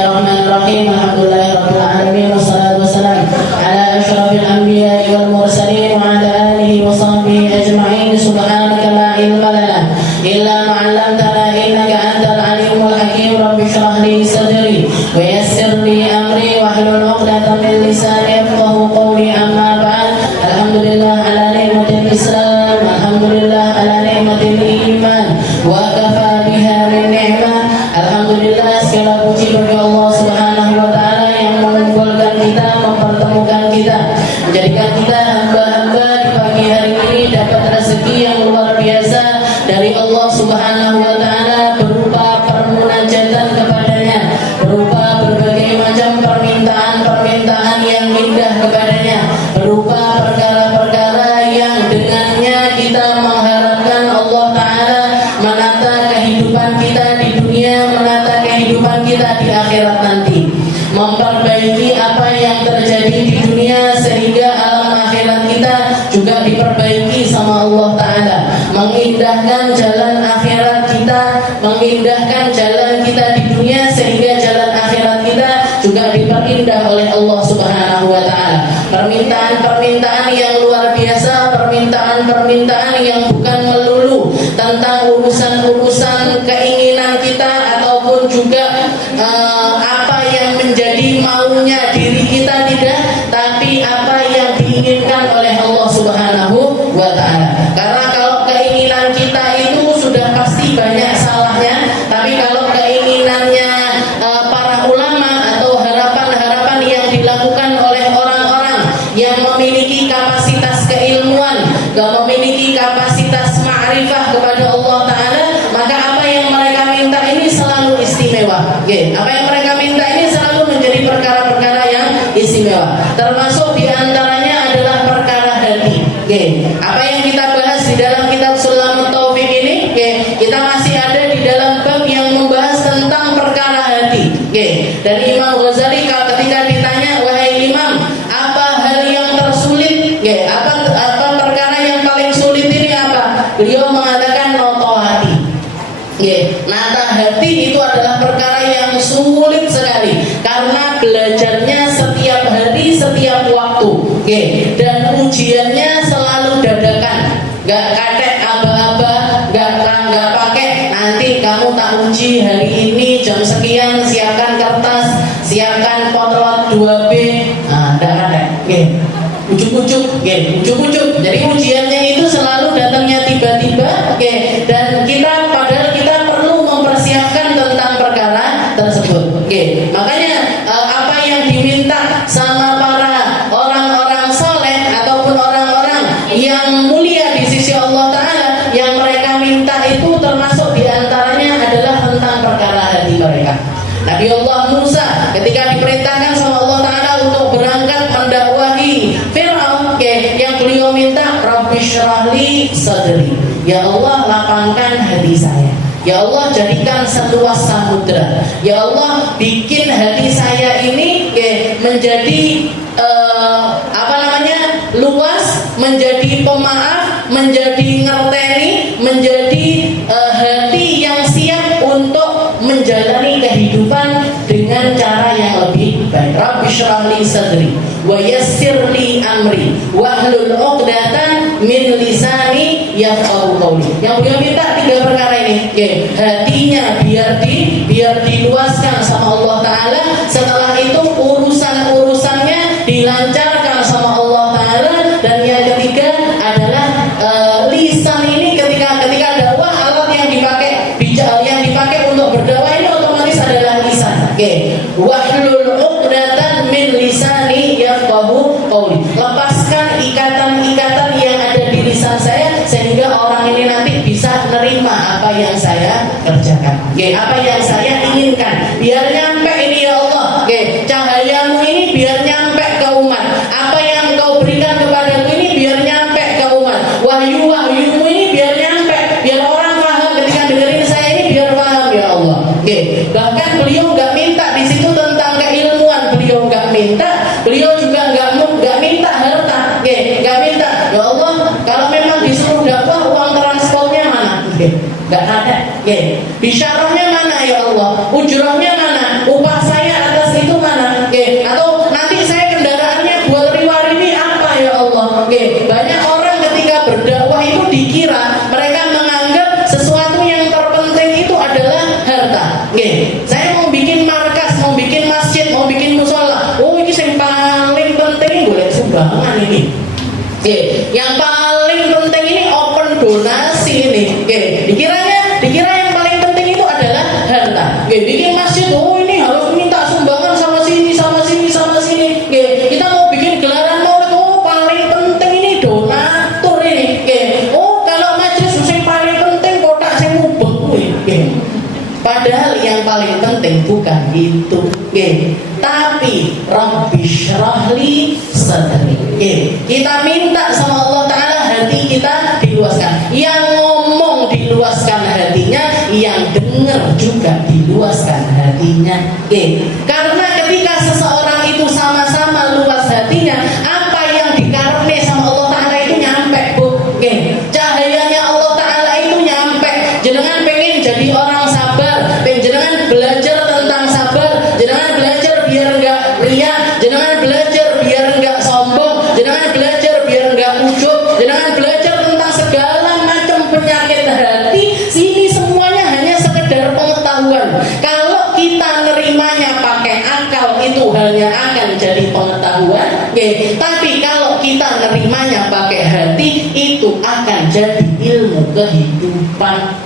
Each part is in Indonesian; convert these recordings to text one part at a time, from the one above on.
Bismillahirrahmanirrahim. Alhamdulillahirabbil alamin wassalatu wassalamu ala asyrafil anbiya'i wal mursalin wa ala alihi wa sahbihi ajma'in. Subhanaka la ilma lana illa ma 'allamtana innaka antal alimul hakim. Rabbi shrah li sadri wa yassir li amri wahlul 'uqdatam min lisani yafqahu qawli. Amma ba'd. Alhamdulillah ala ni'matil Islam, alhamdulillah ala ni'matil iman wa kafa biha min ni'mah. Alhamdulillah, segala puji bagi Allah Subhanahu wa taala yang mengumpulkan kita, mempertemukan kita, menjadikan kita hamba-hamba di pagi hari ini dapat rezeki yang luar biasa dari Allah Subhanahu wa taala berupa permunajatan kepadanya, berupa berbagai macam permintaan-permintaan yang indah kepadanya, berupa perkara-perkara yang dengannya kita mengharapkan Allah taala menata kehidupan kita di dunia, menata kehidupan kita di akhirat nanti, memperbaiki apa yang terjadi di dunia sehingga alam akhirat kita juga diperbaiki sama Allah taala, mengindahkan jalan akhirat kita, mengindahkan jalan kita di dunia sehingga jalan akhirat kita juga diperindah oleh Allah Subhanahu wa taala. Permintaan-permintaan yang luar biasa, permintaan-permintaan yang bukan melulu tentang urusan-urusan keinginan kita ataupun juga apa yang menjadi maunya diri kita, tidak, tapi apa yang diinginkan oleh Allah Subhanahu wa taala. Karena kalau keinginan kita itu sudah pasti banyak salahnya, tapi kalau keinginannya para ulama atau harapan-harapan yang dilakukan oleh orang-orang yang memiliki kapasitas keilmuan, memiliki kapasitas ma'rifah kepada Allah taala, maka apa yang mereka minta ini selalu istimewa. Apa yang mereka minta ini selalu menjadi perkara-perkara yang istimewa. Termasuk diantaranya adalah perkara hati. Apa yang kita bahas di dalam kitab Sulamut Taufik ini, kita masih ada di dalam bab yang membahas tentang perkara hati. Dan Imam Ghazali ketika ditanya, wahai Imam, apa hal yang tersulit? Apa perkara yang paling sulit ini apa? Beliau mengatakan noto hati. Nata hati itu adalah perkara yang sulit sekali karena belajarnya setiap hari, setiap waktu, dan ujiannya selalu dadakan, gak katek aba-aba, gak pakai nanti kamu tak uji hari ini jam sekian, siapkan kertas, siapkan potlot 2B, gak katek, ujuk-ujuk. Jadi ujiannya itu selalu datangnya tiba-tiba, dan kita padahal kita perlu mempersiapkan tentang perkara tersebut. Makanya apa yang diminta sama para orang-orang soleh ataupun orang-orang yang mulia di sisi Allah taala, yang mereka minta itu termasuk diantaranya adalah tentang perkara hati mereka. Nabi Allah Musa ketika diperintahkan sama Allah taala untuk berangkat mendakwahi Fir'aun, yang beliau minta, Rabbi syrahli sadri, ya Allah lapangkan hati saya, ya Allah jadikan seluas samudra, ya Allah bikin hati saya ini menjadi luas, menjadi pemaaf, menjadi ngerteni, menjadi hati yang siap untuk menjalani kehidupan dengan cara yang lebih baik. Rabbi syrahli sadri wa yassirli amri wahlul 'uqdatan min lisani yafqahu qawli. Yang beliau minta 3 perkara ini. Hatinya biar diluaskan sama Allah taala, setelah itu urusan-urusannya dilancarkan sama Allah taala, dan yang ketiga adalah lisan ini ketika dakwah, alat yang dipakai untuk berdakwah ini otomatis adalah lisan. Wahlul 'uqdatan min lisani yafqahu qawli. Lepaskan ikatan-ikatan yang ada di lisan saya sehingga orang ini nanti bisa menerima apa yang saya kerjakan. Apa yang saya inginkan biar nyampe ini ya Allah. Cahayamu ini biar nyampe ke umat. Apa yang Kau berikan kepadaku ini biar nyampe ke umat. Wahyu-wahyumu ini biar nyampe, biar orang paham ketika dengerin saya ini, biar paham ya Allah. Bahkan beliau nggak minta di situ tentang keilmuan, beliau juga nggak minta harta, nggak minta ya Allah kalau memang disuruh dakwah uang transportnya mana, nggak ada. Bisyarahnya mana ya Allah, ujrahnya mana, upah saya sumbangan ini. Yang paling penting ini open donasi ini. Dikira yang paling penting itu adalah harta. Bikin masjid, oh ini harus minta sumbangan sama sini, sama sini, sama sini. Kita mau bikin gelaran maulid, oh paling penting ini donatur ini. Oh kalau majelis yang paling penting kotak saya mubeng. Padahal yang paling penting bukan itu. Tapi Rabbi syrahli sadri. Kita minta sama Allah Ta'ala hati kita diluaskan. Yang ngomong diluaskan hatinya, yang dengar juga diluaskan hatinya. Karena ketika seseorang itu sama-sama luas hatinya, apa yang dikarepne sama Allah Ta'ala itu nyampe, Bu. Cahayanya Allah Ta'ala itu nyampe. Jenengan pengen jadi orang sabar, jenengan belajar tentang sabar, jenengan belajar biar enggak ria, jenengan belajar biar enggak sombong, jenengan belajar biar enggak ujub, jenengan belajar tentang segala macam penyakit hati. Sini semuanya hanya sekedar pengetahuan. Kalau kita nerimanya pakai akal, itu hanya akan jadi pengetahuan. Tapi kalau kita nerimanya pakai hati, itu akan jadi ilmu kehidupan.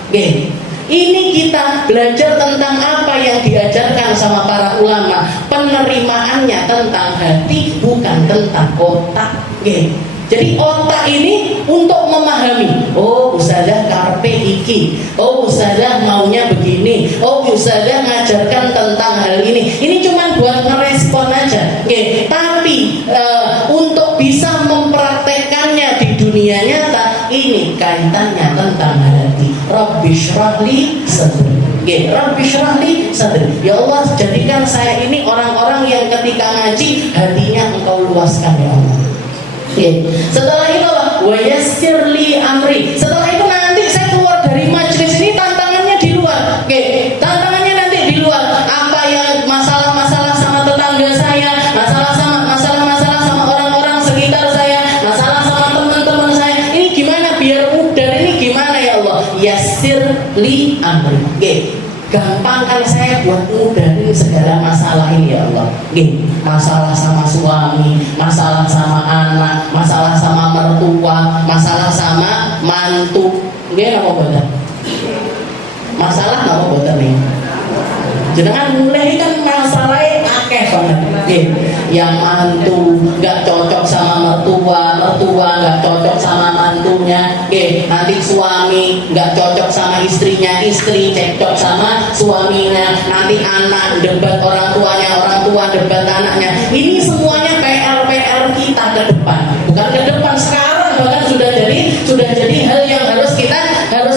Ini kita belajar tentang apa yang diajarkan sama para ulama. Penerimaannya tentang hati, bukan tentang otak. Jadi otak ini untuk memahami. Oh ustazah karpe iki, oh ustazah maunya begini, oh ustazah ngajarkan tentang hal ini. Ini cuma buat merespon aja. Tapi untuk bisa mempraktekannya di dunia nyata, ini kaitannya tentang hati. Rabbi syrahli sadri. Rabbi syrahli sadri. Ya Allah, jadikan saya ini orang-orang yang ketika ngaji hatinya Engkau luaskan ya Allah. Setelah itu wa yassirli amri. Setelah itu nanti saya keluar dari majelis ini, tantangannya di luar. Tantangannya nanti di luar. Apa yang masalah-masalah sama tetangga saya, masalah-masalah sama orang-orang sekitar saya, masalah sama teman-teman saya. Ini gimana biar mudah, ini gimana ya Allah? Yassirli amri. Gampangkan saya buat mudahin segala masalah ini ya Allah. Masalah sama suami, masalah sama anak, masalah sama mertua, masalah sama mantu. Apa betul? Masalah apa betul nih? Jangan mulai kan masalahnya akeh banget. Yang mantu nggak cocok sama mertua, mertua nggak cocok sama mantunya. Nanti suami nggak cocok sama istrinya, istri cocok sama suaminya. Nanti anak debat orang tuanya, orang tua debat anaknya. Ini semuanya PR kita ke depan, bukan ke depan sekarang, bahkan sudah jadi hal yang harus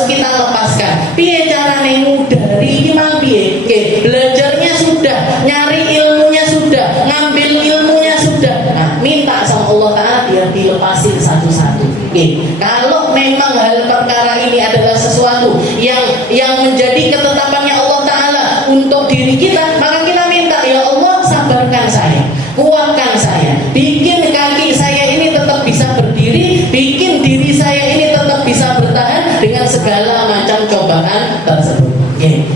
kita lepaskan. Piye carane ngudari iki mang piye? Belajarnya sudah, nyari ilmunya sudah, ngambil ilmunya sudah. Nah, minta sama Allah Ta'ala biar dilepasin satu-satu. Kalau memang hal perkara ini adalah sesuatu yang menjadi ketetapannya Allah Ta'ala untuk diri kita, maka kita minta, ya Allah sabarkan saya, kuatkan saya, bikin kaki saya ini tetap bisa berdiri, bikin diri saya ini tetap bisa bertahan dengan segala macam cobaan tersebut.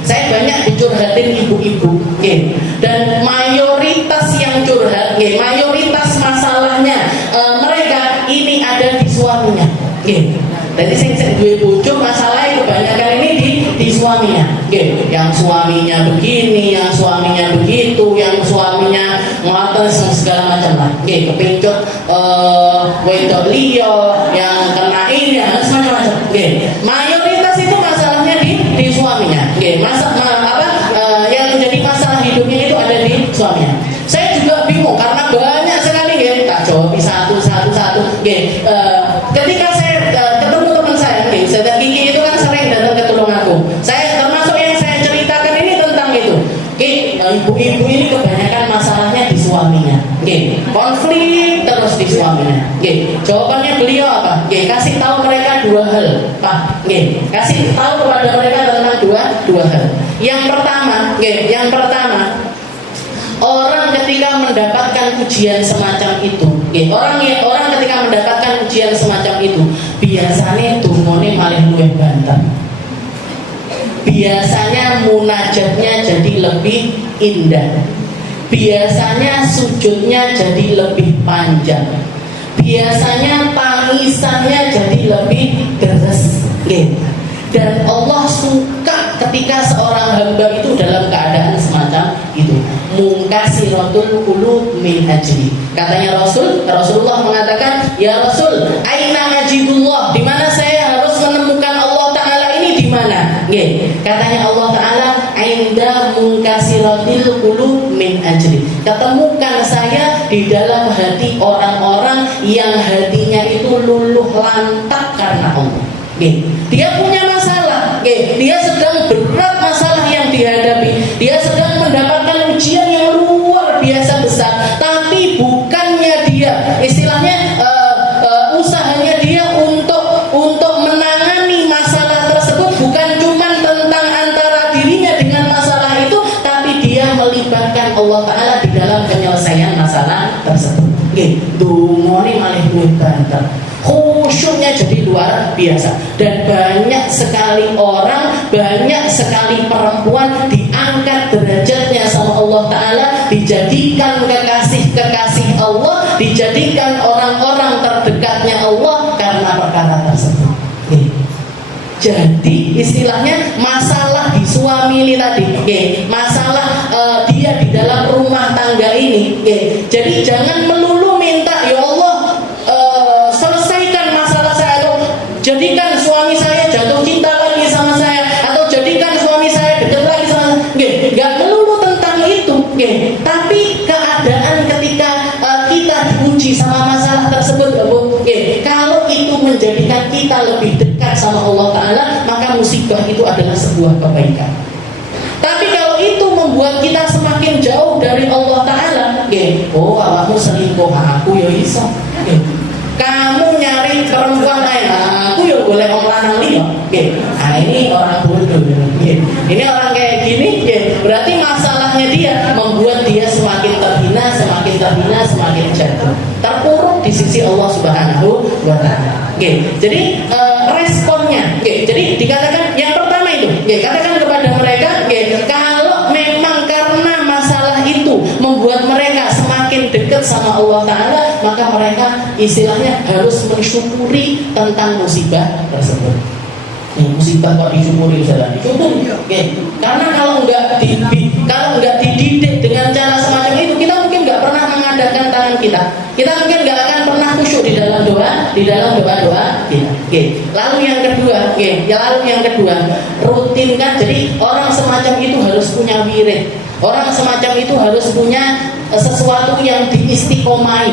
Saya banyak dicurhatin ibu-ibu, dan mayoritas yang curhat, mayoritas masalahnya mereka ini ada di suaminya. Jadi saya dua bojo masalahnya kebanyakan ini di suaminya. Yang suaminya begini, yang suaminya begitu, yang suaminya ngatas segala macam lah. Kepincut wedok liya, yang kena ini, macam-macam. Mayoritas itu masalahnya di suaminya. Yang menjadi masalah hidupnya itu ada di suaminya. Saya juga bingung karena banyak sekali tak jawab satu-satu. Ketika saya ketemu teman saya, Ustaz Kiki itu kan sering datang ke Tulungagung. Saya termasuk yang saya ceritakan ini tentang itu. Ibu-ibu ini kebanyakan masalahnya di suaminya. Konflik terus di suaminya. Jawabannya beliau apa? Kasih tahu mereka dua hal, Pak. Kasih tahu kepada mereka tentang dua hal. Yang pertama, orang ketika mendapatkan ujian semacam itu, orang ketika mendapatkan ujian semacam itu, biasanya dungone malah luwih banter. Biasanya munajatnya jadi lebih indah. Biasanya sujudnya jadi lebih panjang. biasanya tangisannya jadi lebih deres. Dan Allah suka ketika seorang hamba itu dalam keadaan semacam itu. Munkasiratul qulub min ajli. Katanya Rasulullah mengatakan, "Ya Rasul, aina ajidullah?" Di mana saya harus menemukan Allah Ta'ala ini di mana? Katanya Allah Ta'ala, "Inda munkasiratil qulub min ajli." Ketemukan saya di dalam hati orang-orang yang hatinya itu luluh lantak karena Allah. Dia punya masalah, dia sedang berat masalah yang dihadapi, dia sedang mendapatkan ujian yang luar biasa besar, tapi bukannya dia, istilahnya usahanya dia untuk menangani masalah tersebut bukan cuma tentang antara dirinya dengan masalah itu, tapi dia melibatkan Allah Ta'ala di dalam penyelesaian masalah tersebut. Dungoni malih banter. Khusyuknya jadi luar biasa. Dan banyak sekali orang, banyak sekali perempuan diangkat derajatnya sama Allah Ta'ala, dijadikan kekasih-kekasih Allah, dijadikan orang-orang terdekatnya Allah karena perkara tersebut. Jadi istilahnya masalah di suami ini tadi, masalah dia di dalam rumah tangga ini, jadi jangan melulu minta, "Ya Allah, selesaikan masalah saya," atau jadikan suami saya jatuh cinta lagi sama saya, atau jadikan suami saya dekat lagi sama saya. Gak melulu tentang itu, tapi keadaan ketika kita diuji sama masalah tersebut, kalau itu menjadikan kita lebih dekat sama Allah Ta'ala, maka musibah itu adalah sebuah kebaikan. Tapi kalau itu membuat kita semakin jauh dari Allah Ta'ala, oh awakmu selingkuh, aku ya iso. Kamu nyari perempuan lain, aku ya boleh orang lanang liya. Ini orang bodoh. Ini orang kayak gini, berarti masalahnya dia membuat dia semakin terhina, semakin jatuh, terpuruk di sisi Allah Subhanahu wa Ta'ala. Jadi responnya, jadi dikatakan yang pertama itu, katakan kepada mereka, kalau memang karena masalah itu membuat mereka semakin dekat sama Allah Ta'ala, maka mereka istilahnya harus mensyukuri tentang musibah tersebut. Musibah kok disyukuri, saudara, disyukuri. Karena kalau nggak dididik dengan cara semacam itu, kita mungkin nggak pernah mengadakan tangan kita mungkin nggak akan pernah khusyuk di dalam doa kita. Lalu yang kedua, rutinkan. Jadi orang semacam itu harus punya wirid. Orang semacam itu harus punya sesuatu yang diistiqomai,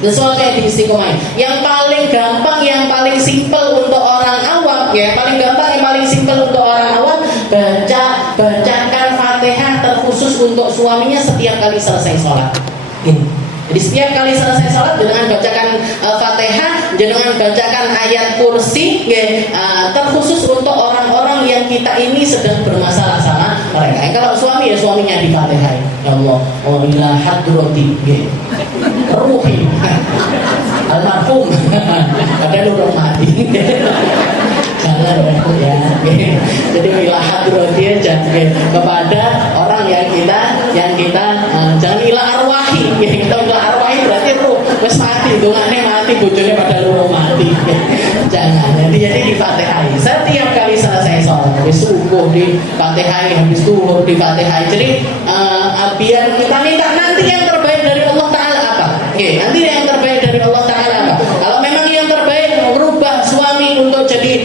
sesuatu yang diistiqomai. Yang paling gampang, yang paling simpel untuk orang awam, paling gampang, yang paling simpel untuk orang awam, bacakan Fatihah terkhusus untuk suaminya setiap kali selesai sholat. Jadi setiap kali selesai sholat, dengan bacakan Fatihah, dengan bacakan ayat kursi, terkhusus untuk orang-orang yang kita ini sedang bermasalah sama mereka. Kalau suami, ya suaminya di Fatihah. Ya Allah, oh ila hadrati, ruhi almarhum, ada orang mati. Jangan ya. Jadi ila hadrati aja kepada orang yang kita jangan ila arwahi. Kita ila arwahi berarti ruh wis mati, dongane mati, bojone pada loro mati. Jangan. Jadi di Fatihah setiap kali selesai sholat, habis subuh di Fatihah, habis zuhur di Fatihah. Jadi biar kita minta nanti yang terbaik dari Allah Ta'ala apa? Nanti yang terbaik dari Allah Ta'ala apa? Kalau memang yang terbaik merubah suami untuk jadi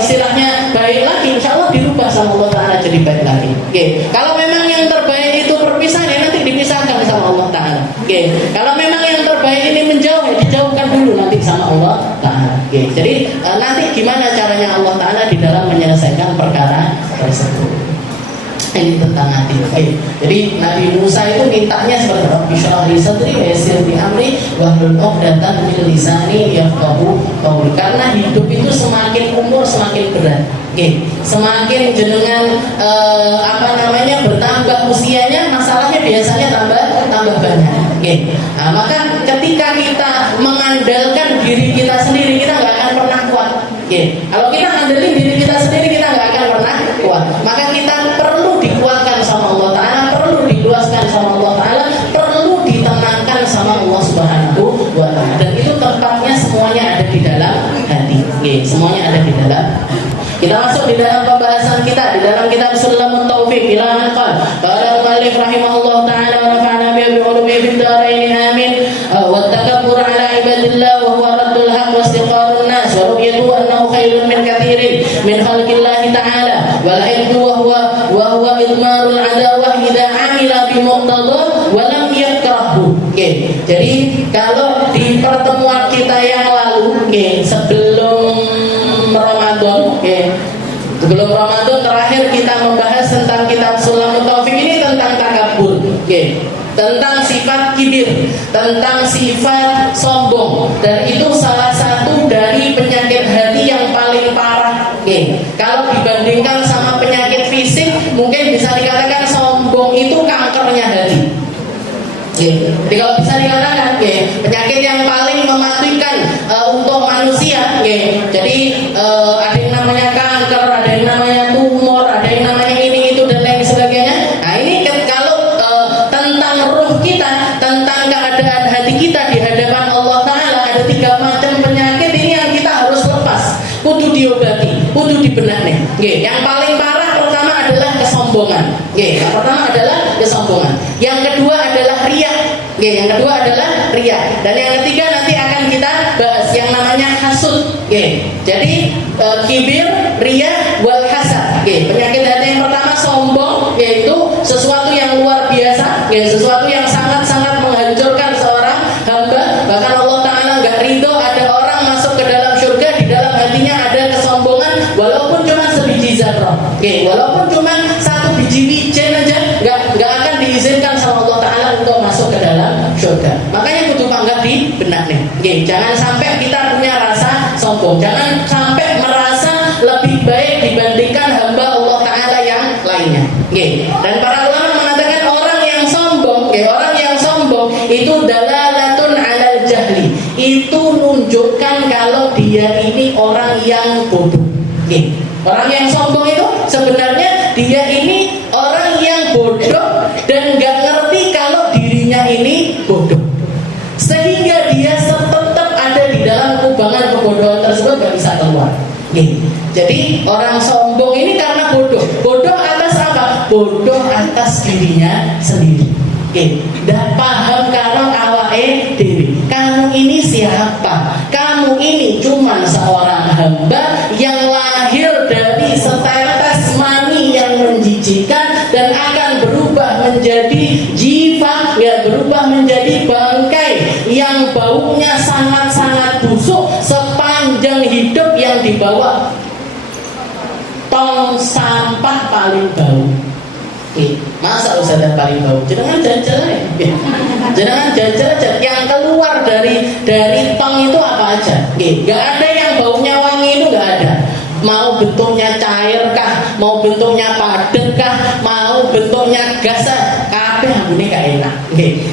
istilahnya baik lagi, insya Allah dirubah sama Allah Ta'ala jadi baik lagi. Kalau memang yang terbaik itu perpisahan, ya nanti dipisahkan sama Allah Ta'ala. Kalau memang yang terbaik ini menjauh, ya dijauhkan dulu nanti sama Allah Ta'ala. Jadi nanti gimana caranya Allah Ta'ala di dalam menyelesaikan perkara tersebut. Ini tentang hati. Jadi Nabi Musa itu mintanya seperti Rabbi shrah li sadri wa yassir li amri wahlul 'uqdatam min lisani yafqahu qawli. Karena hidup itu semakin umur semakin berat. Semakin jenengan bertambah usianya, masalahnya biasanya tambah banyak. Maka ketika kita mengandalkan diri kita sendiri, kita nggak akan pernah kuat. Kalau kita ngandelin diri kita sendiri, kita nggak akan pernah kuat. Maka kita perlu dikuatkan sama Allah Ta'ala, perlu diluaskan sama Allah Ta'ala, perlu ditenangkan sama Allah Subhanahu semuanya ada di dalam. Kita masuk di dalam pembahasan kita di dalam kitab Sulamut Taufiq ila man qala al-muallif rahimahullah taala wa nafa'ana bi ulumihi fid dharain amin wa takabbur ala ibadillah wa huwa raddul haqq wa istiqarun nas wa ru'yatu annahu khairun min katsirin min khalqillah taala wal hibbu wa huwa idmarul adawah idza amila bi muqtada wa lam yakrahu. Jadi kalau di pertemuan kita yang lalu sebelum Ramadan, sebelum Ramadan terakhir kita membahas tentang kitab Sulamut Taufiq ini tentang takabur, tentang sifat kibir, tentang sifat sombong, dan itu salah satu dari penyakit hati yang paling parah. Kalau dibandingkan sama penyakit fisik, mungkin bisa dikatakan sombong itu kankernya hati. Jadi kalau bisa dikatakan penyakit yang paling mematikan untuk manusia, jadi ada yang namanya kanker, ada yang namanya tumor, ada yang namanya ini itu dan lain sebagainya. Nah ini kalau tentang ruh kita, tentang keadaan hati kita di hadapan Allah Taala, ada 3 macam penyakit ini yang kita harus lepas, kudu diobati, kudu dibenahi. Yang paling parah pertama adalah kesombongan. Yang pertama adalah kesombongan. Yang kedua adalah riya. Yang kedua adalah riya. Dan yang ketiga nanti akan kita bahas yang namanya hasud. Jadi kibir, riya, wal hasad. Penyakit hati yang pertama sombong, yaitu sesuatu yang luar biasa, sesuatu yang sangat-sangat menghancurkan seorang hamba. Bahkan Allah Ta'ala nggak ridho ada orang masuk ke dalam surga, di dalam hatinya ada kesombongan, walaupun cuma sebiji zarrah. Walaupun cuma 1 biji wijen aja, nggak akan diizinkan sama Allah Ta'ala untuk masuk ke dalam surga. Makanya kudu panggah di benak nih. Jangan sampai kita punya rasa sombong. Jangan sampai merasa lebih baik dibandingkan hamba Allah Ta'ala yang lainnya. Dan para ulama mengatakan orang yang sombong itu dalalatun alal jahli. Itu nunjukkan kalau dia ini orang yang bodoh. Orang yang sombong itu sebenarnya dia ini orang yang bodoh dan gak ngerti kalau dirinya ini bodoh, sehingga dia tetap ada di dalam kubangan kebodohan tersebut, gak bisa keluar. Jadi orang sombong ini karena bodoh atas apa? Bodoh atas dirinya sendiri. Nggak paham karo awake dhewe. Kamu ini siapa? Kamu ini cuma seorang hamba yang lahir dari setetes mani yang menjijikan dan akan berubah menjadi jiwa, berubah menjadi bangkai yang baunya sangat-sangat busuk sepanjang hidup yang dibawa tong sampah paling bau. Masa usaha paling bau? Jangan jajal ya. Jangan jajal aja. Yang keluar dari tong itu apa aja? Gak ada yang baunya wangi, itu gak ada. Mau bentuknya cair kah, mau bentuknya padat kah, mau bentuknya gas, kabeh ini gak enak.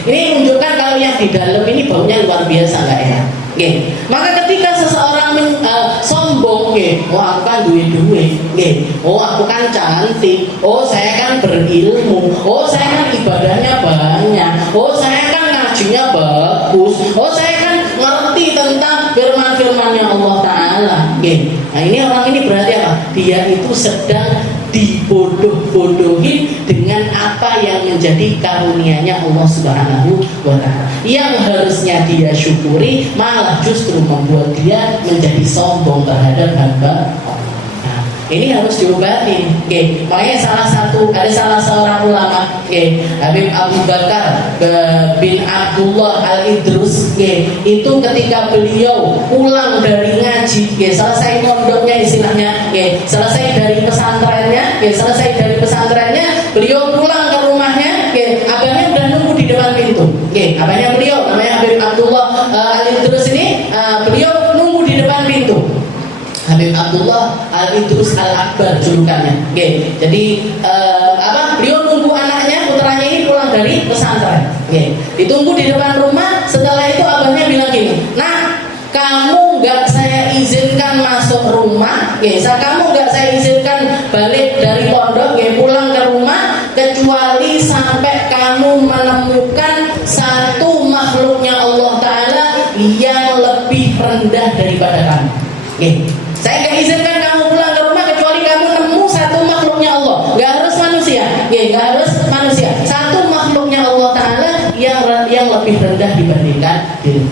Ini menunjukkan kalau yang di dalam ini baunya luar biasa gak enak. Maka ketika seseorang sombong, oh aku kan duit, oh aku kan cantik, oh saya kan berilmu, oh saya kan ibadahnya banyak, oh saya kan ngajinya bagus, oh saya kan ngerti tentang firman-firmannya Allah Ta'ala. Nah ini orang ini berarti apa? Dia itu sedang dibodoh-bodohi dengan apa yang menjadi karunia-Nya Allah Subhanahu wa Ta'ala. Yang harusnya dia syukuri malah justru membuat dia menjadi sombong terhadap hamba. Nah, ini harus diobati. Makanya ada salah seorang ulama, Habib Abu Bakar bin Abdullah Al-Idrus, itu ketika beliau pulang dari ngaji, selesai mondoknya istilahnya, selesai dari pesantrennya, beliau pulang ke rumahnya, abahnya udah nunggu di depan pintu. Abahnya beliau namanya Habib Abdullah Al-Idrus ini, beliau nunggu di depan pintu. Habib Abdullah Al-Idrus Al-Akbar julukannya. Jadi beliau nunggu anaknya, putranya ini pulang dari pesantren. Ditunggu di depan rumah. Setelah itu abahnya bilang gini, nah kamu gak saya izinkan masuk rumah, kamu gak saya izinkan balik dari pondok, pulang ke rumah, kecuali sampai kamu menemukan satu makhluknya Allah Ta'ala yang lebih rendah daripada kamu. rendah dibandingkan diri.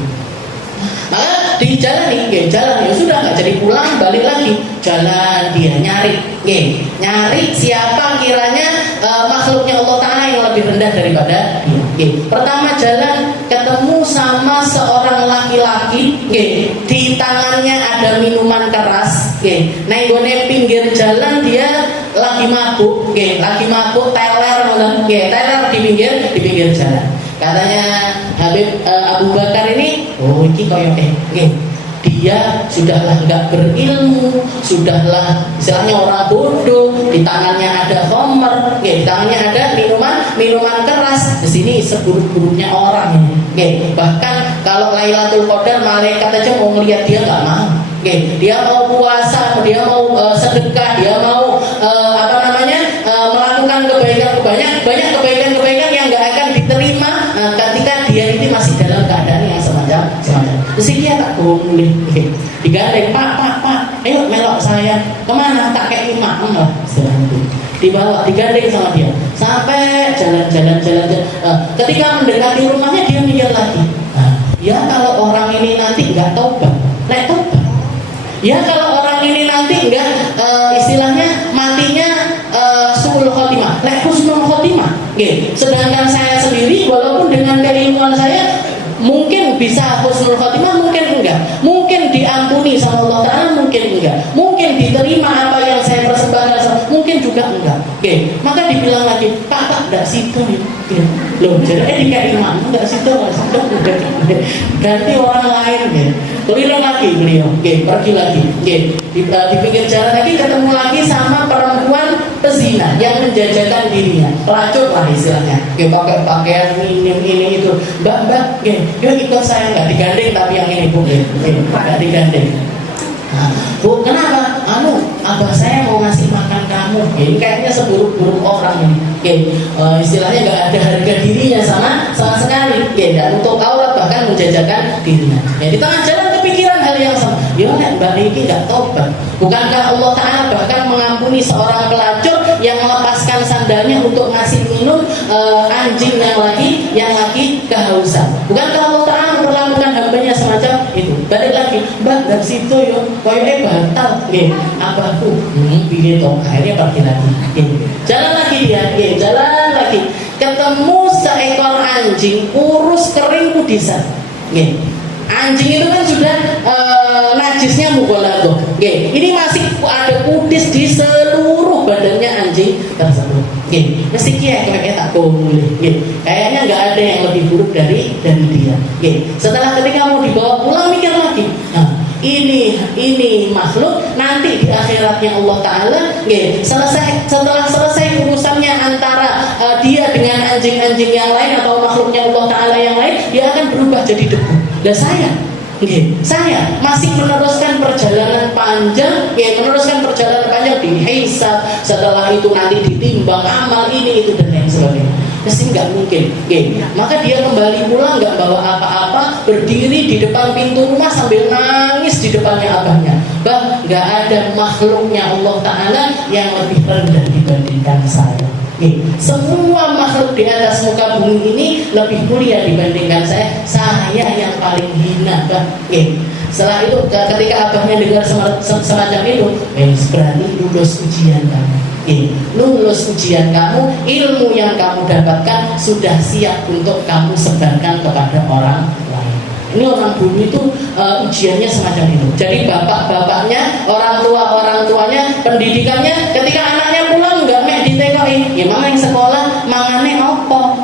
Maka dijalani, jalan ya sudah nggak jadi pulang, balik lagi jalan dia nyari siapa kiranya makhluknya Allah Taala yang lebih rendah daripada dia. Pertama jalan ketemu sama seorang laki-laki, di tangannya ada minuman keras, nenggone pinggir jalan dia lagi mabuk, teler di pinggir jalan. Katanya Habib Abu Bakar ini, ini koyo dia sudahlah nggak berilmu, sudahlah istilahnya orang bodoh, di tangannya ada khamr, di tangannya ada minuman keras. Di sini seburuk-buruknya orang ini. Bahkan kalau Lailatul Qadar malaikat aja mau melihat dia nggak mau. Dia mau puasa, dia mau sedekah, dia mau melakukan banyak kebaikan yang nggak akan diterima ketika dia ini masih dalam keadaan yang semacam. Terus dia tak boleh digandeng, pak, ayo melok saya kemana, tak kayak imam lah, dibawa, digandeng sama dia sampai jalan. Ketika mendekati rumahnya dia mikir lagi, ya kalau orang ini nanti nggak tobat, ya kalau orang ini nanti nggak istilahnya matinya suul khotimah, husnul khotimah. Sedangkan saya sendiri walaupun dengan keilmuan saya mungkin bisa husnul khotimah, mungkin enggak, mungkin diampuni sama Allah Ta'ala, mungkin enggak, mungkin diterima apa yang saya persembahkan, mungkin juga enggak. Maka dibilang lagi, pak enggak situ ya. Loh, jadi dikasih imam enggak situ, ganti orang lain. Keliru lagi beliau, pergi lagi, di pinggir jalan lagi ketemu lagi sama perempuan pezina yang menjajakan dirinya, pelacur lah istilahnya, pakai pakaian ini itu, mbak, yuk ikut saya, nggak digandeng tapi yang ini bu, nggak digandeng. Nah, bu, kenapa? Abah saya mau ngasih makan kamu. Ini kayaknya seburuk-buruk orang ini. Istilahnya nggak ada harga dirinya sama sekali. Dan untuk aurat bahkan menjajakan dirinya. Di tengah jalan kepikiran hal yang sama. Ya, mbak ini nggak tobat. Bukankah Allah Taala bahkan mengampuni seorang pelacur yang melepaskan sandalnya untuk ngasih minum anjing yang lagi kehausan? Bukankah Allah Taala memperlakukan hambanya semacam itu? Balik lagi, mbak dari situ yo, koyoknya batal, abahku, pilih toh, akhirnya pergi lagi, jalan lagi, ketemu seekor anjing urus kering kudisan, anjing itu kan sudah najisnya mughaladzah. Ini masih ada kudis di seluruh badannya anjing tersebut. Mesti kayak tak boleh. Kayaknya nggak ada yang lebih buruk dari dia. Setelah ketika mau dibawa pulang mikir lagi. Ini makhluk nanti di akhiratnya Allah Ta'ala setelah selesai urusannya antara dia dengan anjing-anjing yang lain atau makhluknya Allah Ta'ala yang lain, dia akan berubah jadi debu. Dan saya masih meneruskan perjalanan panjang, dihisab, setelah itu nanti ditimbang amal ini itu dan lain sebagainya. Mesti nggak mungkin. Maka dia kembali pulang nggak bawa apa-apa, berdiri di depan pintu rumah sambil nangis di depannya abahnya. Nggak ada makhluknya Allah Ta'ala yang lebih rendah dibandingkan saya. Semua makhluk di atas muka bumi ini lebih mulia dibandingkan saya yang paling hina. Setelah itu ketika abahnya dengar semacam itu, berani lulus ujian kamu. Lulus ujian kamu, ilmu yang kamu dapatkan sudah siap untuk kamu sebarkan kepada orang lain. Ini orang bumi itu ujiannya semacam itu. Jadi bapak-bapaknya, orang tuanya, pendidikannya, ketika anaknya pulang nggak mek ditekoki, gimana yang sekolah mangane opo?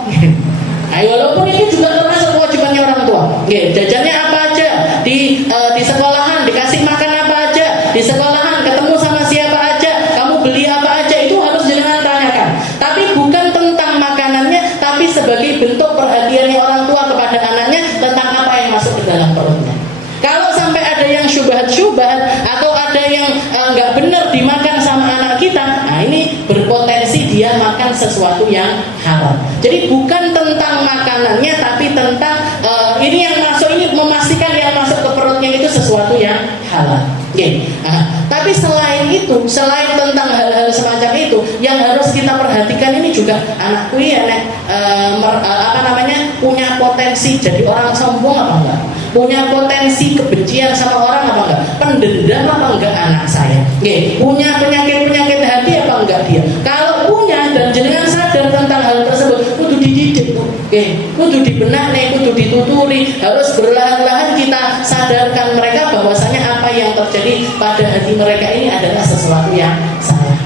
Walaupun itu juga termasuk kewajibannya orang tua. Jajannya apa aja di sekolahan, dikasih makan apa aja di sekolahan, ketemu sama siapa aja, kamu beli apa aja, itu harus jangan tanyakan. Tapi bukan tentang makanannya, tapi sebagai bentuk perhatiannya orang tua kepada anaknya tentang apa yang masuk ke dalam perutnya. Kalau sampai ada yang syubhat atau ada yang nggak benar dimakan sama anak kita, nah ini berpotensi dia makan sesuatu yang haram. Jadi bukan tentang makanannya, tapi tentang ini yang masuk, ini memastikan yang masuk ke perutnya itu sesuatu yang halal. Tapi selain itu, selain tentang hal-hal semacam itu, yang harus kita perhatikan ini juga anakku ya punya potensi potensi jadi orang sombong apa enggak? Punya potensi kebencian sama orang apa enggak? Pendendam apa enggak anak saya? Punya penyakit hati apa enggak dia? Kalau punya dan jenengan sadar tentang hal tersebut, kudu dididik, kudu dibenakne, kudu dituturi, harus berlahan-lahan kita sadarkan mereka bahwasanya apa yang terjadi pada hati mereka ini adalah sesuatu yang salah.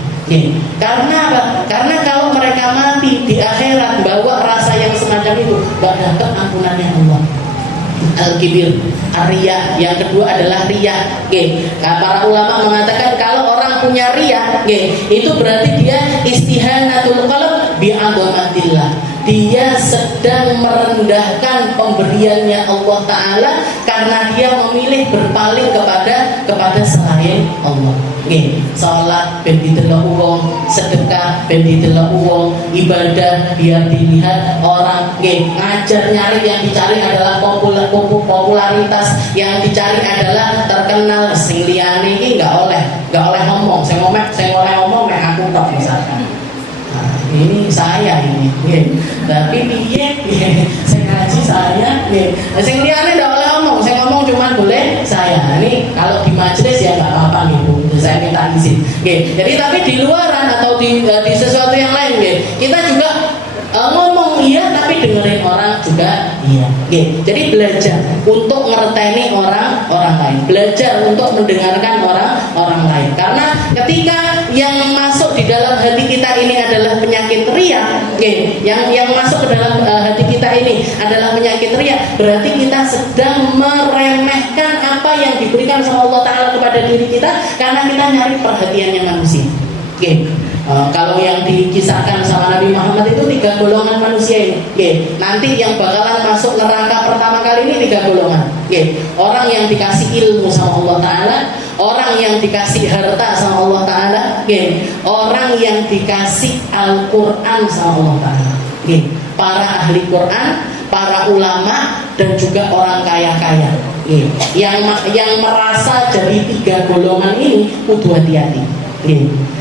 Karena apa? Karena kalau mereka mati di akhirat bawa rasa yang semacam itu, gak dapat ampunannya Allah. Al-kibir, ar-riya. Yang kedua adalah riya. Para ulama mengatakan kalau orang punya riya, itu berarti dia istihanatul qalb bi'azamatillah. Dia sedang merendahkan pemberiannya Allah Ta'ala karena dia memilih berpaling kepada selain Allah. Salat ben didelok wong, sedekah ben didelok wong, ibadah biar dilihat orang. Ngajar nyari yang dicari adalah popularitas, yang dicari adalah terkenal. Sing liyane iki enggak oleh ngomong. Sing oleh ngomong nek aku tok misalkan. Ini saya ini, tapi piye, saya ngaji saya, saya liyane ndak boleh ngomong, saya ngomong cuma boleh saya. Ini kalau di majelis ya nggak apa-apa gitu, saya minta izin. Jadi tapi di luaran atau di sesuatu yang lain, kita juga ngomong iya tapi dengerin orang juga iya. Jadi belajar untuk ngerteni orang lain, belajar untuk mendengarkan orang lain. Karena ketika yang masuk di dalam hati kita ini adalah penyakit riya, yang masuk ke dalam hati kita ini adalah penyakit riya, berarti kita sedang meremehkan apa yang diberikan sama Allah Ta'ala kepada diri kita karena kita nyari perhatiannya manusia. Kalau yang dikisahkan sama Nabi Muhammad itu 3 golongan manusia ini. Nanti yang bakalan masuk neraka pertama kali ini 3 golongan. Orang yang dikasih ilmu sama Allah Ta'ala, orang yang dikasih harta sama Allah Ta'ala, orang yang dikasih Al-Quran sama Allah Ta'ala. Para ahli Quran, para ulama, dan juga orang kaya-kaya. Yang merasa jadi 3 golongan ini kudu hati-hati.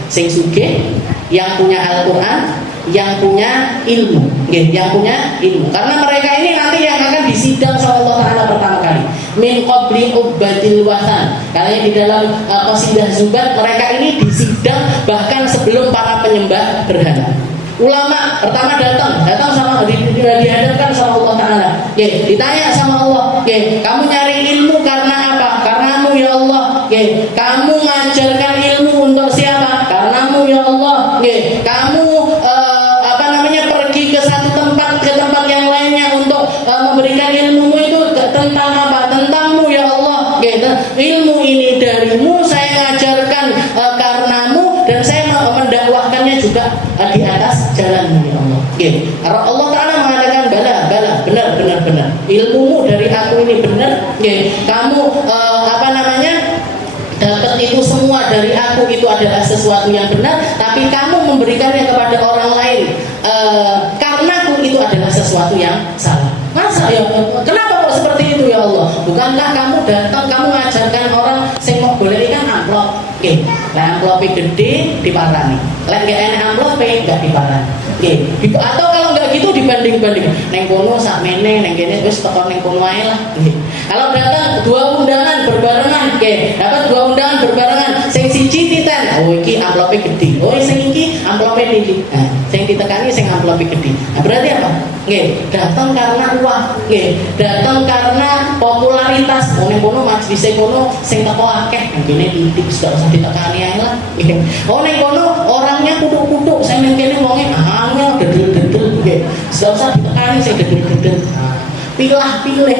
Sing sugih, yang punya Al-Quran, yang punya ilmu, yang punya ilmu. Karena mereka ini nanti yang akan disidang sama Allah Ta'ala pertama kali. Min qabli ubadil wathan. Karena di dalam qasidah Zubat, mereka ini disidang bahkan sebelum para penyembah berhala. Ulama pertama datang sama dihadapkan sama Allah Ta'ala. Ditanya sama Allah, kamu nyari ilmu karena apa? Karenamu ya Allah. Kamu ngajarkan ilmu untuk siapa? Karenamu ya Allah. Kamu pergi ke satu tempat ke tempat yang lainnya untuk memberikan ilmumu itu tentang apa? Tentangmu ya Allah. Ilmu ini darimu, saya ngajarkan karenamu, dan saya mendakwahkannya juga di atas jalanmu ya Allah. Allah Ta'ala mengatakan benar. Ilmumu dari aku ini benar. Kamu dapat itu semua dari aku itu adalah sesuatu yang benar, tapi kamu memberikannya kepada orang lain karena aku itu adalah sesuatu yang salah. Masa ya? Kenapa kok seperti itu ya Allah? Bukankah kamu datang, kamu ngajarkan orang sing mau boleh ikan amplop? Lah amplopnya gede diparani. Lah nggak enak amplop nggak diparani. Atau kalau nggak gitu dibanding neng kono sak mene neng kene wis teko neng kono ae lah. Kalau datang 2 undangan berbarengan, dapat 2 undangan berbarengan, sing siji titen, oh iki amplopnya gede, oh sing iki amplopnya cilik. Sing ditekani sing amplopnya gede. Nah, berarti apa? Datang karena uang, datang karena popularitas. Neng kono majelis kono sing teko akeh, ngene titik gak usah ditekani ae lah. Oh neng kono orangnya kutuk-kutuk, sing neng kene wonge angel dedel-dedel, gak usah ditekani sing dedel-dedel. Pilah-pilih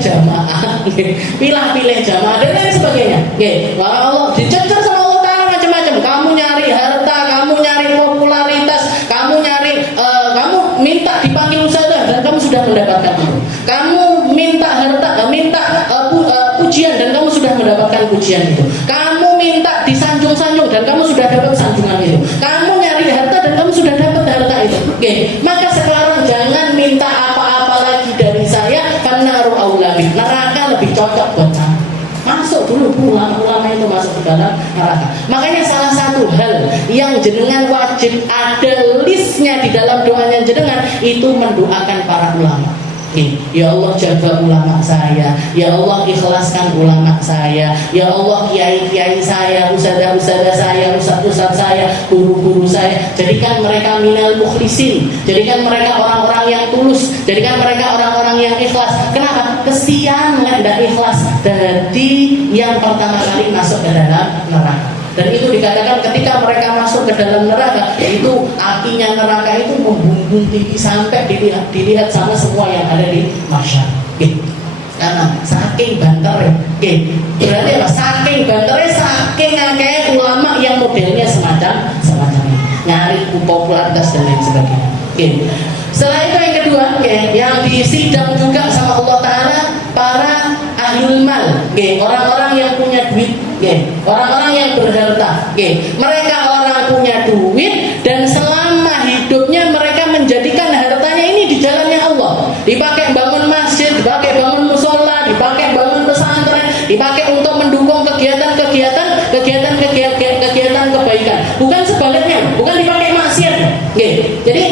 jamaah, pilah-pilih jamaah dan lain sebagainya. Allah dicecer sama Allah Ta'ala macam-macam. Kamu nyari harta, kamu nyari popularitas, kamu minta dipanggil ustazah dan kamu sudah mendapatkan itu. Kamu minta harta, pujian dan kamu sudah mendapatkan pujian itu. Kamu minta disanjung-sanjung dan kamu sudah dapat sanjungan itu. Kamu nyari harta dan kamu sudah dapat harta itu. Maka sekarang jangan minta apa-apa lagi dari saya, karena neraka lebih cocok buat kamu. Masuk dulu ulama itu itu masuk ke dalam neraka. Makanya salah satu hal yang jenengan wajib ada listnya di dalam doanya jenengan itu mendoakan para ulama. Ya Allah jaga ulama saya, ya Allah ikhlaskan ulama saya, ya Allah kiai-kiai saya, ustadzah-ustadzah saya, ustadz-ustadz saya, guru-guru saya, jadikan mereka minal mukhlisin, jadikan mereka orang-orang yang tulus, jadikan mereka orang-orang yang ikhlas. Kenapa? Kesian nggak ikhlas jadi yang pertama kali masuk ke dalam neraka. Dan itu dikatakan ketika mereka masuk ke dalam neraka, itu apinya neraka itu membumbung tinggi sampai dilihat sama semua yang ada di mahsyar. Karena saking banternya. Berarti apa? Saking banternya, saking akeh ulama yang modelnya semacam ini. Nyari popularitas dan lain sebagainya. Setelah itu yang kedua, yang disidang juga sama Allah Ta'ala para ahlul mal, orang-orang yang punya duit, orang-orang yang berharta, mereka orang punya duit dan selama hidupnya mereka menjadikan hartanya ini di jalannya Allah, dipakai bangun masjid, dipakai bangun musola, dipakai bangun pesantren, dipakai untuk mendukung kegiatan kebaikan, bukan sebaliknya, bukan dipakai maksiat. Jadi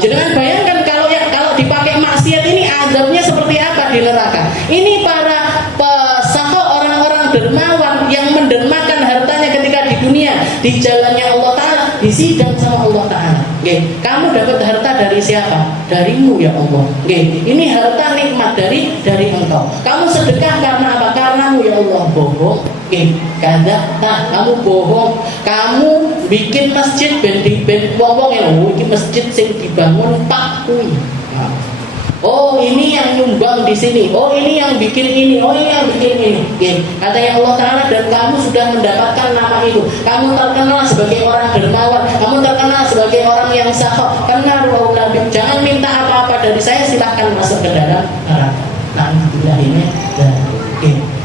jangan bayangkan kalau dipakai maksiat ini azabnya seperti apa di neraka. Ini para orang-orang dermawan yang mendermakan hartanya ketika di dunia di jalannya Allah Ta'ala, disidang sama Allah Ta'ala. Kamu dapat harta dari siapa? Darimu ya Allah. Ini harta nikmat dari engkau. Kamu sedekah karena apa? Karenamu ya Allah. Bohong. Kamu bohong. Kamu bikin masjid ben wong ya, iki masjid sing dibangun Pak kuwi. Oh ini yang nyumbang di sini, oh ini yang bikin ini, oh ini yang bikin ini. Katanya Allah Ta'ala, dan kamu sudah mendapatkan nama itu. Kamu terkenal sebagai orang dermawan, kamu terkenal sebagai orang yang sakho. Karena jangan minta apa-apa dari saya, silahkan masuk ke dalam neraka. Alhamdulillah ini.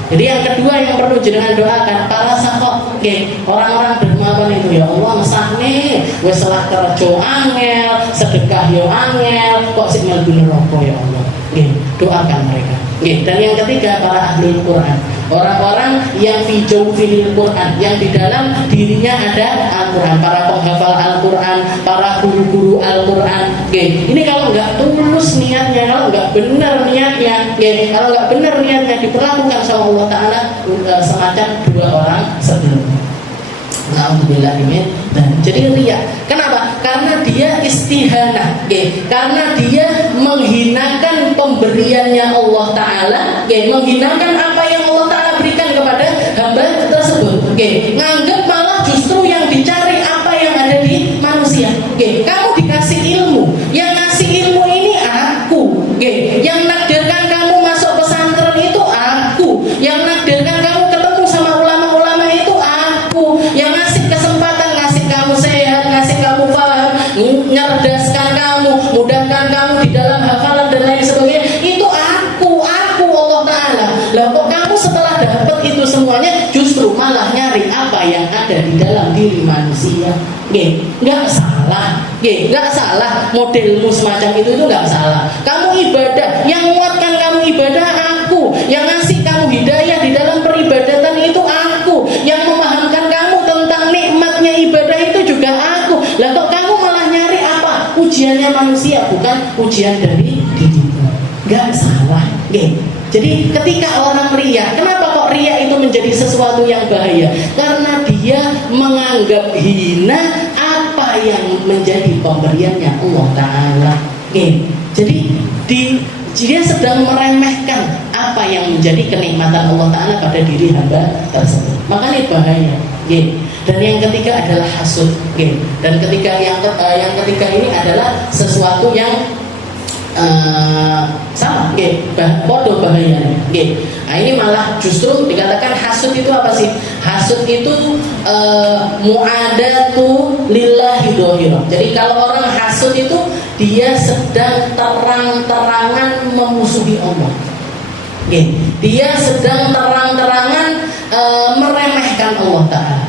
Jadi yang kedua yang perlu jenengan doakan para sakho, orang-orang dermawan itu, ya Allah ngesahne wis salah kerja angel, sedekah yo angel, kok sik mlebu neraka ya Allah. Doakan mereka. Dan yang ketiga para ahlul Quran, orang-orang yang fi jawfil Quran, yang di dalam dirinya ada Al-Quran, para penghafal Al-Quran, para guru-guru Al-Quran. Ini kalau nggak tulus niatnya, kalau nggak benar niatnya, kalau nggak benar niatnya diperlakukan sama Allah Ta'ala semacam dua orang sebelumnya. Alhamdulillah ini. Dan jadi riya. Kenapa? Karena dia istihanah, karena dia menghinakan pemberiannya Allah Ta'ala, menghinakan apa yang Allah Ta'ala berikan kepada hamba tersebut. Nganggap malah justru yang dicari apa yang ada di manusia. Kamu dikasih ilmu, yang ngasih ilmu ini aku, yang nakdirkan kamu masuk pesantren itu aku, yang nakdirkan kamu ketemu sama ulama-ulama itu aku, yang ngasih kesempatan, ngasih kamu sehat, ngasih kamu paham, nyerdaskan kamu, mudahkan kamu di dalam hafalan dan lain sebagainya, itu aku Allah Ta'ala. Lah kok kamu setelah dapat itu semuanya justru malah nyari apa yang ada di dalam diri manusia? Nggak salah modelmu semacam itu nggak salah. Kamu ibadah, yang menguatkan kamu ibadah aku, yang ngasih kamu hidayah di dalam peribadatan itu aku, yang memahamkan kamu tentang nikmatnya ibadah itu juga aku. Lah kok kamu malah nyari apa? Ujiannya manusia, bukan ujian dari dirimu. Nggak salah. Jadi ketika orang riya, kenapa kok riya itu menjadi sesuatu yang bahaya? Karena dia menganggap hina apa yang menjadi pemberiannya Allah Ta'ala. Jadi dia sedang meremehkan apa yang menjadi kenikmatan Allah Ta'ala pada diri hamba tersebut. Makanya bahaya. Dan yang ketiga adalah hasud. Dan yang ketiga ini adalah sesuatu yang sama, bodoh bahayanya. Nah ini malah justru dikatakan hasud itu apa sih? Hasud itu mu'adatu lillahi dohiro. Jadi kalau orang hasud itu dia sedang terang-terangan memusuhi Allah. Dia sedang terang-terangan meremehkan Allah Ta'ala.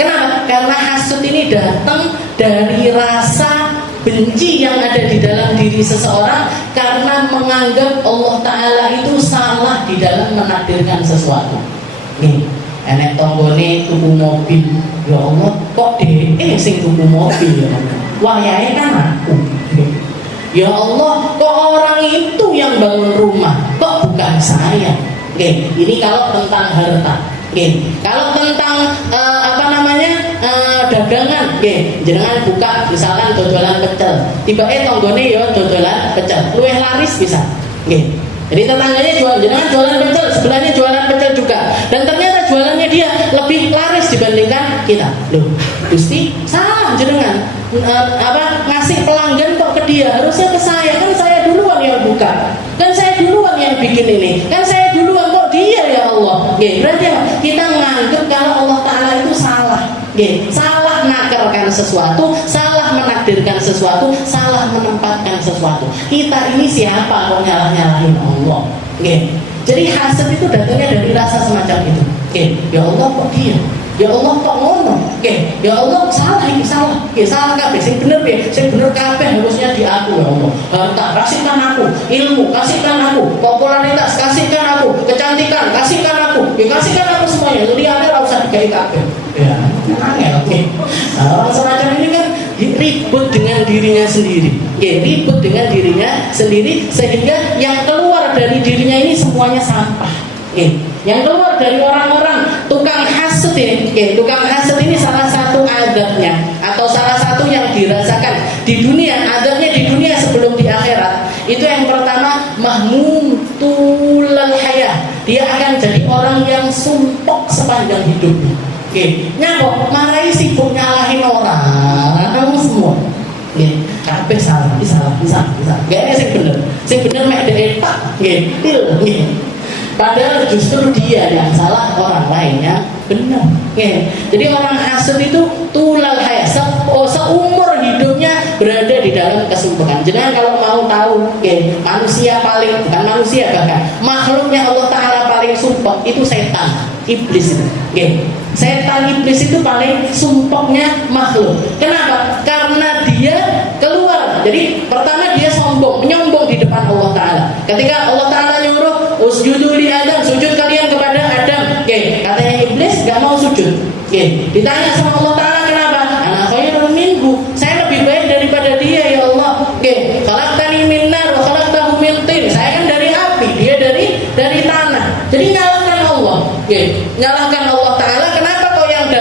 Kenapa? Karena hasud ini datang dari rasa benci yang ada di dalam diri seseorang karena menganggap Allah Ta'ala itu salah di dalam menakdirkan sesuatu. enek tanggane tuku mobil. Ya Allah, kok dhek sing tuku mobil ya Allah. Wayahe kan aku. Ya Allah, kok orang itu yang bangun rumah, kok bukan saya? Oke, ini kalau tentang harta. Oke, kalau tentang dagangan, oke, jenengan buka misalkan dodolan pecel, tiba-tiba tanggane ya dodolan pecel, luwih laris bisa. Oke. Jadi tetangganya jenengan jualan pecel, sebelahnya jualan pecel juga, dan ternyata jualannya dia lebih laris dibandingkan kita. Loh, Gusti, salah jenengan. Ngasih pelanggan kok ke dia, harusnya ke saya, kan saya duluan yang buka, kan saya duluan yang bikin ini, kan saya duluan, kok dia ya Allah. Berarti apa? Kita menganggap kalau Allah Ta'ala itu salah. Salah nakarkan sesuatu, salah menakdirkan sesuatu, salah menempatkan sesuatu. Kita ini siapa kok nyalah-nyalahin Allah? Jadi hasad itu datangnya dari rasa semacam itu. Ya Allah kok dia? Ya Allah kok ngono? Ya Allah salah ini salah. Salah kabeh, sing bener piye? Sing bener kabeh harusnya di aku ya Allah. Harta kasihkan aku, ilmu kasihkan aku, popularitas kasihkan aku, kecantikan kasihkan aku. Kasihkan aku semuanya. Jadi anda enggak usah digawe kabeh. Ya, angel. Orang semacam ini kan ribut dengan dirinya sendiri. Ribut dengan dirinya sendiri sehingga yang keluar dari dirinya ini semuanya sampah. Yang keluar dari orang-orang tukang hasad ini, tukang hasad ini salah satu adabnya atau salah satu yang dirasakan di dunia, adabnya di dunia sebelum di akhirat. Itu yang pertama, mahmumtul hayah. Dia akan jadi orang yang sumpok sepanjang hidupnya. Nyakok marahi sibuk nyalahin orang, kamu semua. Kabeh salah. Gak ada sing bener mek dhek tak. Padahal justru dia yang salah, orang lainnya benar. Jadi orang hasad itu tulal hayat, seumur hidupnya berada di dalam kesumpukan. Jangan kalau mau tahu, manusia paling, bukan manusia bahkan makhluknya Allah Ta'ala paling sumpah itu setan, iblis. Setan iblis itu paling sumpahnya makhluk. Kenapa? Karena dia keluar. Jadi pertama dia menyombong di depan Allah Ta'ala. Ketika Allah Ta'ala nyuruh usjudu li Adam, sujud kalian kepada Adam. Katanya iblis gak mau sujud. Ditanya sama Allah Ta'ala, kenapa? Ana khairun minhu, saya lebih baik daripada dia ya Allah. Khalaqtani min nar wa khalaqtahu min tin. Saya kan dari api, dia dari tanah. Jadi nyalahkan Allah. Nyalahkan Allah Ta'ala. Kenapa kok yang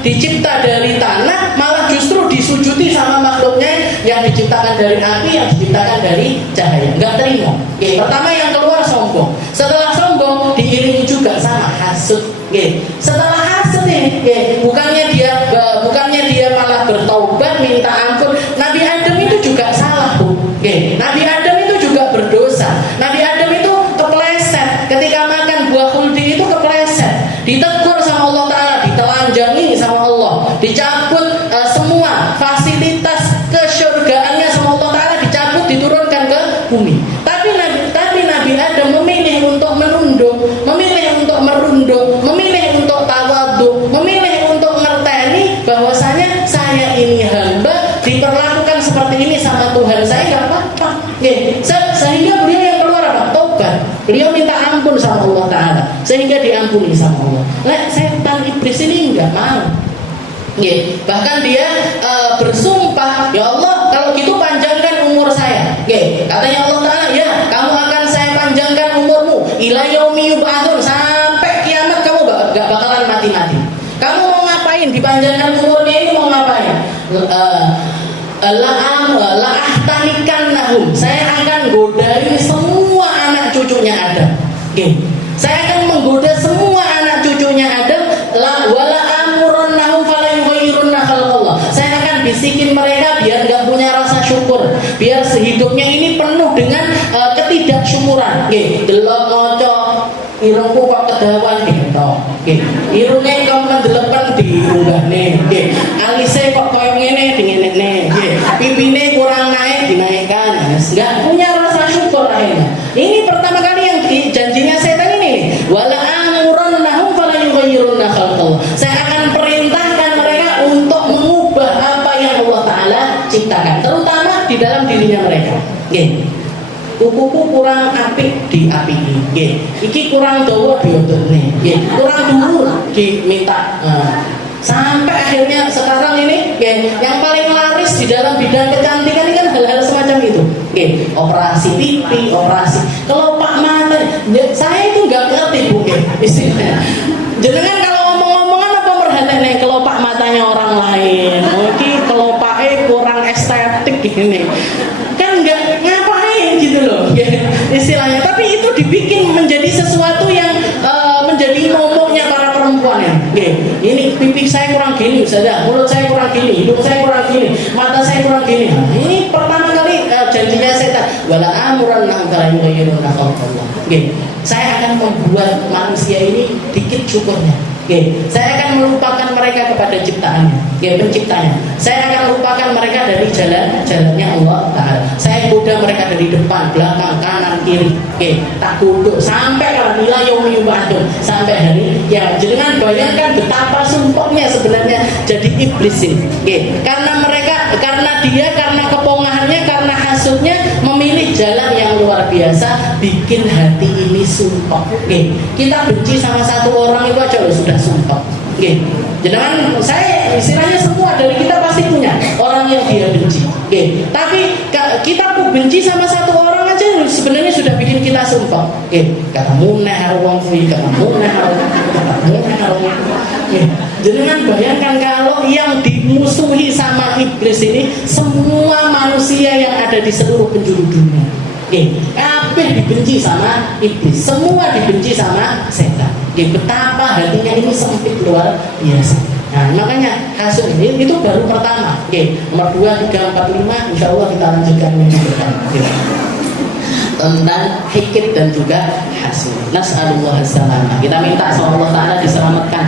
dicipta dari tanah malah justru disujuti sama makhluknya yang diciptakan dari api, yang diciptakan dari cahaya? Enggak terima. Pertama yang keluar sombong. Setelah sombong diiringi juga sama hasud. Setelah hasud ini, bukannya dia malah bertaubat minta ampun. Nabi Adam itu juga salah, Bu. Nabi Adam itu juga berdosa. Nabi Adam itu kepleset ketika makan buah khuldi itu, kepleset. Ditegur sama Allah Ta'ala, ditelanjangi sama Allah, dicabut semua fasilitas kesyurgaannya sama Allah Ta'ala, dicabut, diturunkan ke bumi. Tapi Nabi Adam memilih untuk menunduk, memilih untuk tawadhu, memilih untuk ngerteni bahwasanya saya ini hamba, diperlakukan seperti ini sama Tuhan saya nggak apa-apa. Sehingga beliau yang keluar apa? Tobat. Beliau minta ampun sama Allah Ta'ala sehingga diampuni sama Allah. Setan iblis ini nggak mau. Bahkan dia bersumpah, ya Allah kalau gitu panjangkan umur saya. Katanya Allah Ta'ala, ya kamu akan saya panjangkan umurmu ila yaumi yub'atsun, sampai kiamat kamu gak bakalan mati-mati. Kamu mau ngapain? Dipanjangkan umurnya ini mau ngapain? La'ahtanikan, saya akan godai semua anak cucunya Adam. Saya akan menggoda semua anak cucunya Adam. Wala amurannahum fala yughayyirunna khalqallah. Saya akan bisikin mereka biar nggak punya rasa syukur, biar sehidupnya ini penuh dengan ketidaksyukuran. Delok ngoco irungku kok kedawan gitu. Irungnya kok mendelepen diunggahne. Alise kok koyo ngene dingenekne. Pipine kurang naik dinaikkan. Enggak punya rasa syukur akhirnya. Ini pertama kali yang janjinya setan ini. Wala amurannahum fala yughayyirunna khalqallah. Saya akan perintahkan mereka untuk mengubah apa yang Allah Ta'ala ciptakan, terutama di dalam dirinya mereka. kukuku kurang apik diapiki nggih, iki kurang dawa diodotne nggih, kurang dhuwur diminta. Sampai akhirnya sekarang ini yang paling laris di dalam bidang kecantikan ini kan hal-hal semacam itu. Operasi pipi, operasi kelopak mata. Saya itu nggak ngerti Bu, istilahnya. Jenengan kalau ngomong-ngomongan apa merhatiin kelopak matanya orang lain? Mungkin kelopaknya kurang estetik gini. Kan nggak ngapain gitu loh, istilahnya. Tapi itu dibikin menjadi sesuatu yang menjadi momoknya para perempuan ya. Ini pipi saya kurang gini, saja, mulut saya kurang gini, hidung saya kurang gini, mata saya kurang gini. Nah, ini pertama kali janjinya setan. Wala amuran nahkala yughayyiru khalqallah. Saya akan membuat manusia ini dikit syukurnya. Saya akan melupakan mereka kepada ciptaannya, penciptanya. Saya akan lupakan mereka dari jalannya Allah Ta'ala. Saya goda mereka dari depan, belakang, kanan, kiri. Tak godok sampai kapan ila yaumi yub'atsun, sampai hari yang jenengan bayangkan betapa sumpahnya sebenarnya jadi iblis ini. Karena kepongahannya, karena hasutnya memilih jalan yang luar biasa, bikin hati ini sumpah. Kita benci sama satu orang itu aja sudah sumpah. Jangan saya istilahnya semua dari kita pasti punya orang yang dia benci. Tapi kita benci sama satu orang aja sebenarnya sudah bikin kita sumpah. Kamu nahar fi, kamu nahar. Jangan bayangkan kalau yang dimusuhi sama iblis ini semua manusia yang ada di seluruh penjuru dunia. Kabeh dibenci sama iblis, semua dibenci sama setan. Betapa hatinya ini sempit luar biasa. Nah, makanya hasil ini itu baru pertama. Nomor 2, 3, 4, 5 insya Allah kita lanjutkan minggu depan. Tentang hikit dan juga hasil. Nas'alullah as-salamah. Kita minta sama Allah Ta'ala diselamatkan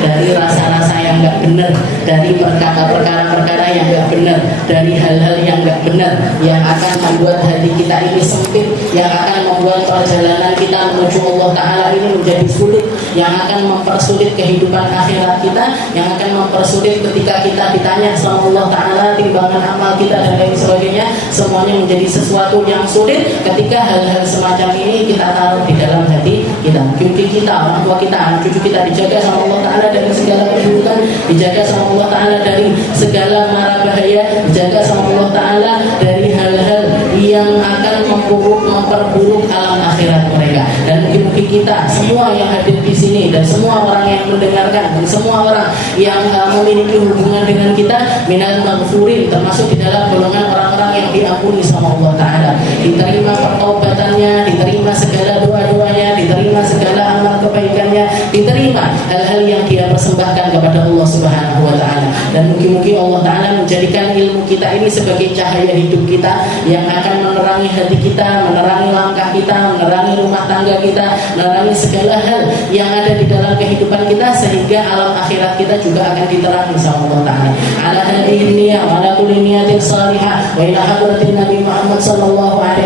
dari rasa-rasa yang enggak benar, dari perkara-perkara yang enggak benar, dari hal-hal yang enggak benar yang akan membuat hati kita ini sempit, yang akan membuat perjalanan kita menuju Allah Ta'ala ini menjadi sulit, yang akan mempersulit kehidupan akhirat kita, yang akan mempersulit ketika kita ditanya sama Allah Ta'ala timbangan amal kita dan lain sebagainya. Semuanya menjadi sesuatu yang sulit ketika hal-hal semacam ini kita taruh di dalam hati kita. Mungkin kita, orang tua kita, anak cucu kita dijaga sama Allah Ta'ala dari segala keburukan, dijaga sama Allah Ta'ala dari segala mara bahaya, dijaga sama Allah Ta'ala dari hal-hal yang akan memperburuk alam akhirat mereka. Dan mungkin kita semua yang hadir di sini dan semua orang yang mendengarkan dan semua orang yang memiliki hubungan dengan kita minal maghfurin, termasuk di dalam golongan orang-orang yang diampuni sama Allah Ta'ala, diterima pertaubatannya, diterima segala doa-doanya, diterima segala amal kebaikannya, diterima hal-hal yang dia persembahkan kepada Allah Subhanahu wa Ta'ala. Dan mungkin Allah Ta'ala menjadikan ilmu kita ini sebagai cahaya hidup kita yang akan menerangi hati kita, menerangi langkah kita, menerangi rumah tangga kita, menerangi segala hal yang ada di dalam kehidupan kita, sehingga alam akhirat kita juga akan diterangi sama Allah Ta'ala. Ala hadhihi niyah wa ala kulli niyatin salihah wa ila hadratin Nabi Muhammad sallallahu alaihi